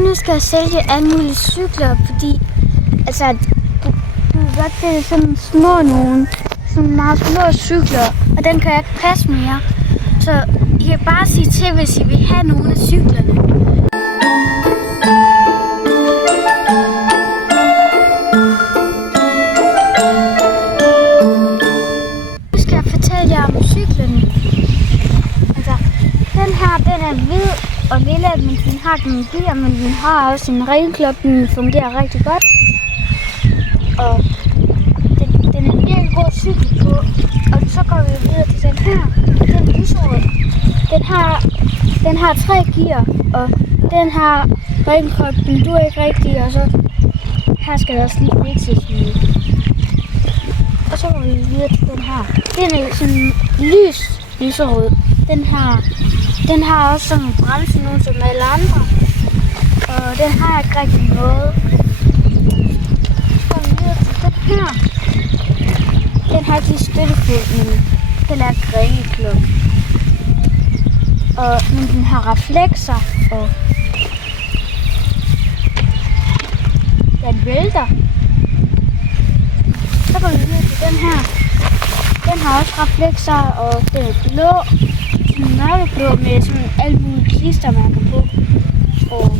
nu skal jeg sælge alle mulige cykler, fordi altså, du kan godt se sådan små nogen, sådan meget små cykler, og den kan jeg ikke passe mere. Så I kan bare sige til, hvis I vil have nogle af cyklerne. Nu skal jeg fortælle jer om cyklerne. Altså, den her, den er hvid og lille, men den har den gear, men den har også en renklop, den fungerer rigtig godt. Og den er en virkelig god cykel på. Og så går vi videre til den her. Den er lyserød. Den har 3 gear, og den har renklop, den duer ikke rigtig, og så her skal der også lige mixes med. Og så går vi videre til den her. Den er sådan lyserød. Den har også sådan en bremse nu som alle andre. Og den har ikke rigtig noget. Så går vi videre til den her. Den har ikke lige støttefod, men den er grenklub. Men den har reflekser, og den vælter. Så går vi videre til den her. Den har også reflekser, og den er blå. Sådan mørkeblå med sådan alle mulige klistermærker på. Og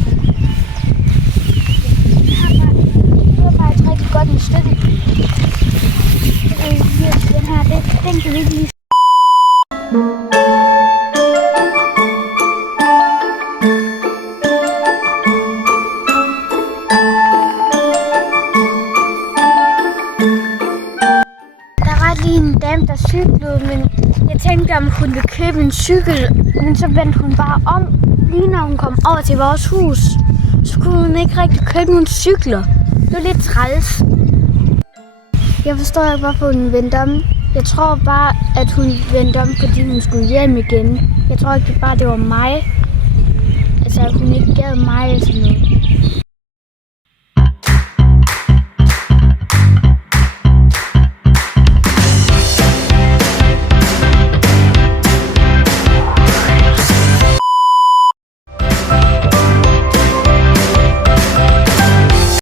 den har faktisk rigtig godt en støtte. Så går vi videre til den her. Den kan vi ikke lige. En dame, der cyklede, men jeg tænkte, om hun ville købe en cykel, men så vendte hun bare om, lige når hun kom over til vores hus. Så kunne hun ikke rigtig købe nogle cykler. Det var lidt træls. Jeg forstår ikke, hvorfor hun vendte om. Jeg tror bare, at hun vendte om, fordi hun skulle hjem igen. Jeg tror ikke bare, det var mig. Altså, at hun ikke gad mig eller sådan noget.